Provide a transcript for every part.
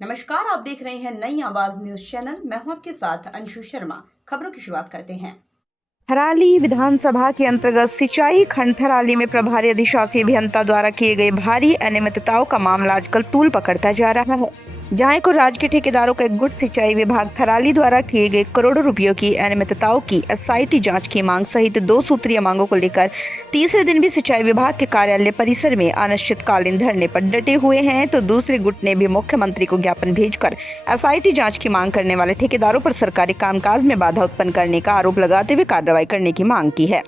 नमस्कार, आप देख रहे हैं नई आवाज न्यूज चैनल। मैं हूं आपके साथ अंशु शर्मा। खबरों की शुरुआत करते हैं। थराली विधानसभा के अंतर्गत सिंचाई खंड थराली में प्रभारी अधिशासी अभियंता द्वारा किए गए भारी अनियमितताओं का मामला आजकल तूल पकड़ता जा रहा है। जहां को राज्य के ठेकेदारों का गुट सिंचाई विभाग थराली द्वारा किए गए करोड़ों रुपयों की अनियमितताओं की एसआईटी जांच की मांग सहित 2 सूत्रीय मांगों को लेकर तीसरे दिन भी सिंचाई विभाग के कार्यालय परिसर में अनिश्चितकालीन धरने पर डटे हुए हैं, तो दूसरे गुट ने भी मुख्यमंत्री को ज्ञापन भेजकर एसआईटी जांच की मांग करने वाले ठेकेदारों पर सरकारी कामकाज में बाधा उत्पन्न करने का आरोप लगाते हुए कार्रवाई करने की मांग की है।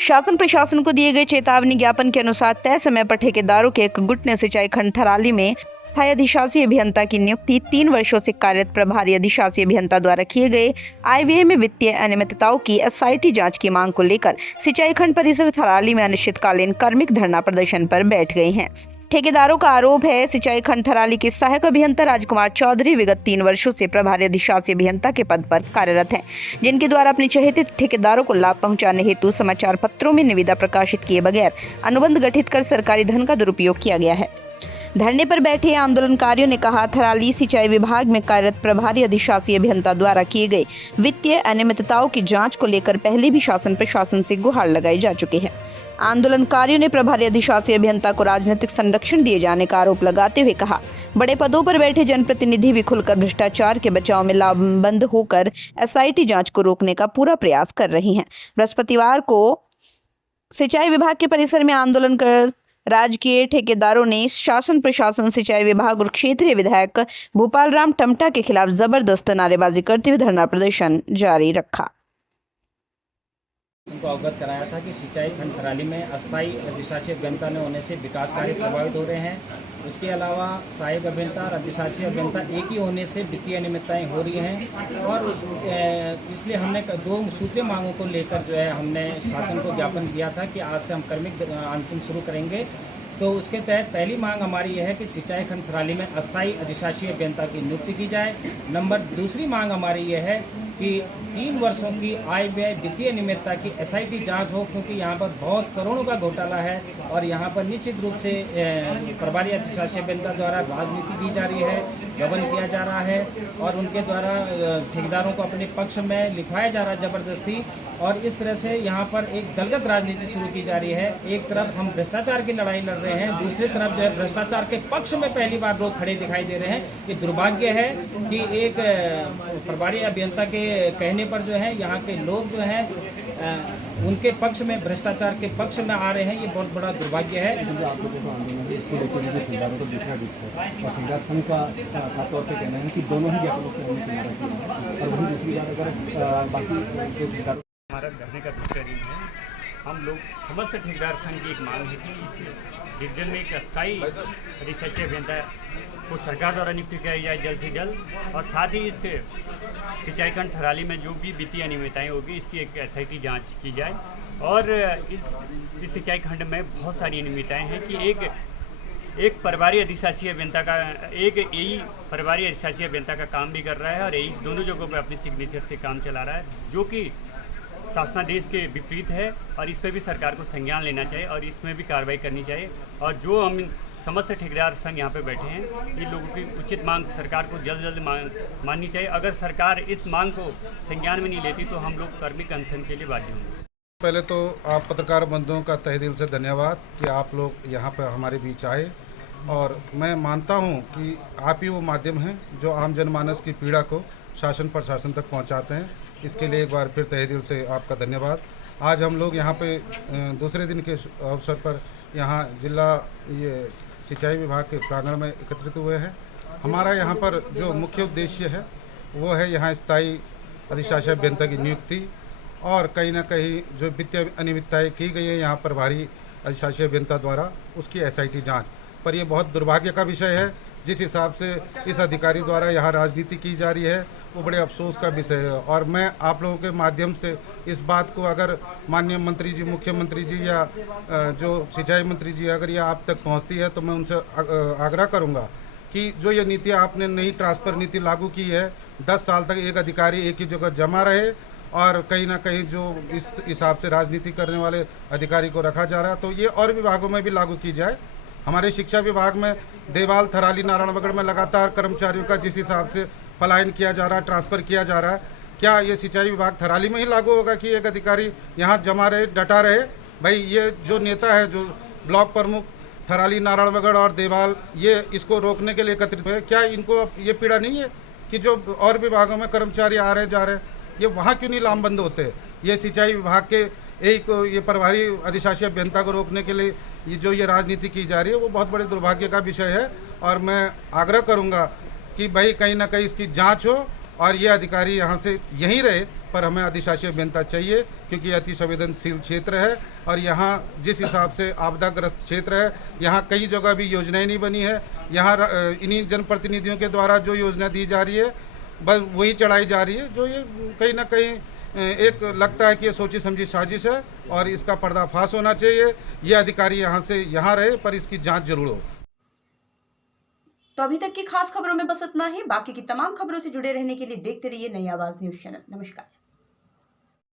शासन प्रशासन को दिए गए चेतावनी ज्ञापन के अनुसार तय समय पर ठेकेदारों के एक गुट ने सिंचाई खंड थराली में स्थायी अधिशासी अभियंता की नियुक्ति 3 वर्षों से कार्यरत प्रभारी अधिशासी अभियंता द्वारा किए गए आईवीए में वित्तीय अनियमितताओं की एसआईटी जांच की मांग को लेकर सिंचाई खंड परिसर थराली में अनिश्चितकालीन कार्मिक धरना प्रदर्शन पर बैठ गए हैं। ठेकेदारों का आरोप है सिंचाई खंड थराली के सहायक अभियंता राजकुमार चौधरी विगत 3 वर्षों से प्रभारी अधिशासी अभियंता के पद पर कार्यरत हैं, जिनके द्वारा अपने चहेते ठेकेदारों को लाभ पहुंचाने हेतु समाचार पत्रों में निविदा प्रकाशित किए बगैर अनुबंध गठित कर सरकारी धन का दुरुपयोग किया गया है। धरने पर बैठे आंदोलनकारियों ने कहा, थराली सिंचाई विभाग में कार्यरत प्रभारी अधिशासी अभियंता द्वारा किए गए वित्तीय अनियमितताओं की जांच को लेकर पहले भी शासन प्रशासन से गुहार लगाई जा चुकी है। आंदोलनकारियों ने प्रभारी अधिशासी अभियंता को राजनीतिक संरक्षण दिए जाने का आरोप लगाते हुए कहा, बड़े पदों पर बैठे जनप्रतिनिधि भी खुलकर भ्रष्टाचार के बचाव में लामबंद होकर एसआईटी जांच को रोकने का पूरा प्रयास कर रही हैं। बृहस्पतिवार को सिंचाई विभाग के परिसर में आंदोलन कर राजकीय ठेकेदारों ने शासन प्रशासन सिंचाई विभाग और क्षेत्रीय विधायक भूपाल राम टमटा के खिलाफ जबरदस्त नारेबाजी करते हुए धरना प्रदर्शन जारी रखा। उनको अवगत कराया था कि सिंचाई खंड थराली में अस्थायी अधिशासी अभियंता न होने से विकास कार्य प्रभावित हो रहे हैं। उसके अलावा सहायक अभियंता और अधिशासी अभियंता एक ही होने से वित्तीय अनियमितताएं हो रही हैं और इसलिए हमने 2 सूत्रीय मांगों को लेकर जो है हमने शासन को ज्ञापन दिया था कि आज से हम कार्मिक अनशन शुरू करेंगे। तो उसके तहत पहली मांग हमारी यह है कि सिंचाई खंड थराली में अस्थायी अधिशासी अभियंता की नियुक्ति की जाए। दूसरी मांग हमारी यह है कि 3 वर्षों की आय व्यय वित्तीय अनियमितता की एसआईटी जांच हो, क्योंकि यहाँ पर बहुत करोड़ों का घोटाला है और यहाँ पर निश्चित रूप से प्रभारी अधिशासी अभियंता द्वारा राजनीति की जा रही है, गबन किया जा रहा है और उनके द्वारा ठेकेदारों को अपने पक्ष में लिखवाया जा रहा है ज़बरदस्ती, और इस तरह से यहाँ पर एक दलगत राजनीति शुरू की जा रही है। एक तरफ हम भ्रष्टाचार की लड़ाई लड़ रहे हैं, दूसरी तरफ जो है भ्रष्टाचार के पक्ष में पहली बार लोग खड़े दिखाई दे रहे हैं। ये दुर्भाग्य है कि एक प्रभारी अभियंता के कहने पर जो है यहाँ के लोग जो हैं उनके पक्ष में भ्रष्टाचार के पक्ष में आ रहे हैं। ये बहुत बड़ा दुर्भाग्य है। आप लोगों को आंदोलन है, इसको लेकर मुझे ठेकेदारों को दूसरा दिख है और ठेकेदार संघ का साफ तौर पर कहना है कि दोनों ही ज्ञापनों से हमने किनारा किया है। और वहीं दूसरी बात, अगर बाकी जो ठेकेदारों हमारा धरने का दूसरा दिन है, हम लोग समस्त ठेकेदार संघ की एक मांग है कि इस डिवीजन में एक अस्थायी अधिशासी अभियंता को सरकार द्वारा नियुक्त किया जाए जल्द से जल्द, और साथ ही इस सिंचाई खंड थराली में जो भी वित्तीय अनियमितताएं होगी इसकी एक एसआईटी जांच की जाए। और इस सिंचाई खंड में बहुत सारी अनियमितताएं हैं कि एक प्रभारी अधिशासी अभियंता का एक एई प्रभारी अधिशासी अभियंता का काम भी कर रहा है और एई दोनों जगहों पर अपनी सिग्नेचर से काम चला रहा है, जो कि शासनादेश के विपरीत है और इस पर भी सरकार को संज्ञान लेना चाहिए और इसमें भी कार्रवाई करनी चाहिए। और जो हम समस्त ठेकेदार संघ यहाँ पे बैठे हैं, इन लोगों की उचित मांग सरकार को जल्द माननी चाहिए। अगर सरकार इस मांग को संज्ञान में नहीं लेती तो हम लोग कार्मिक अनशन के लिए बाध्य होंगे। पहले तो आप पत्रकार बंधुओं का तहे दिल से धन्यवाद कि आप लोग यहाँ पर हमारे बीच आए, और मैं मानता हूँ कि आप ही वो माध्यम हैं जो आम जनमानस की पीड़ा को शासन प्रशासन तक पहुँचाते हैं। इसके लिए एक बार फिर तहे दिल से आपका धन्यवाद। आज हम लोग यहाँ पे दूसरे दिन के अवसर पर यहाँ जिला सिंचाई विभाग के प्रांगण में एकत्रित हुए हैं। हमारा यहाँ पर जो मुख्य उद्देश्य है वो है यहाँ स्थायी अधिशासी अभियंता की नियुक्ति और कहीं ना कहीं जो वित्तीय अनियमितताएँ की गई है यहाँ प्रभारी अधिशासी अभियंता द्वारा, उसकी एसआईटी जाँच। पर यह बहुत दुर्भाग्य का विषय है, जिस हिसाब से इस अधिकारी द्वारा यहाँ राजनीति की जा रही है वो बड़े अफसोस का विषय है। और मैं आप लोगों के माध्यम से इस बात को, अगर माननीय मंत्री जी, मुख्यमंत्री जी या जो सिंचाई मंत्री जी अगर ये आप तक पहुँचती है तो मैं उनसे आग्रह करूँगा कि जो ये नीति आपने नई ट्रांसफ़र नीति लागू की है, 10 साल तक एक अधिकारी एक ही जगह जमा रहे और कहीं ना कहीं जो इस हिसाब से राजनीति करने वाले अधिकारी को रखा जा रहा है, तो ये और विभागों में भी लागू की जाए। हमारे शिक्षा विभाग में देवाल, थराली, नारायणगढ़ में लगातार कर्मचारियों का जिस हिसाब से पलायन किया जा रहा है, ट्रांसफ़र किया जा रहा है, क्या ये सिंचाई विभाग थराली में ही लागू होगा कि एक अधिकारी यहाँ जमा रहे, डटा रहे? भाई ये जो नेता है, जो ब्लॉक प्रमुख थराली, नारायणगढ़ और देवाल, ये इसको रोकने के लिए एकत्रित हुए, क्या इनको ये पीड़ा नहीं है कि जो और विभागों में कर्मचारी आ रहे जा रहे, ये वहाँ क्यों नहीं लामबंद होते? ये सिंचाई विभाग के एक ये प्रभारी अधिशासी अभियंता को रोकने के लिए ये राजनीति की जा रही है, वो बहुत बड़े दुर्भाग्य का विषय है। और मैं आग्रह करूँगा कि भाई कहीं ना कहीं इसकी जांच हो और ये अधिकारी यहाँ से यहीं रहे, पर हमें अधिशासी अभियंता चाहिए, क्योंकि अति संवेदनशील क्षेत्र है और यहाँ जिस हिसाब से आपदाग्रस्त क्षेत्र है, यहाँ कई जगह भी योजनाएं नहीं बनी है। यहाँ इन्हीं जनप्रतिनिधियों के द्वारा जो योजना दी जा रही है, बस वही चढ़ाई जा रही है, जो ये कहीं ना कहीं एक लगता है कि ये सोची समझी साजिश है और इसका पर्दाफाश होना चाहिए। ये अधिकारी यहाँ से यहाँ रहे, पर इसकी जांच जरूर हो। तो अभी तक की खास खबरों में बस इतना ही। बाकी की तमाम खबरों से जुड़े रहने के लिए देखते रहिए नई आवाज न्यूज चैनल। नमस्कार।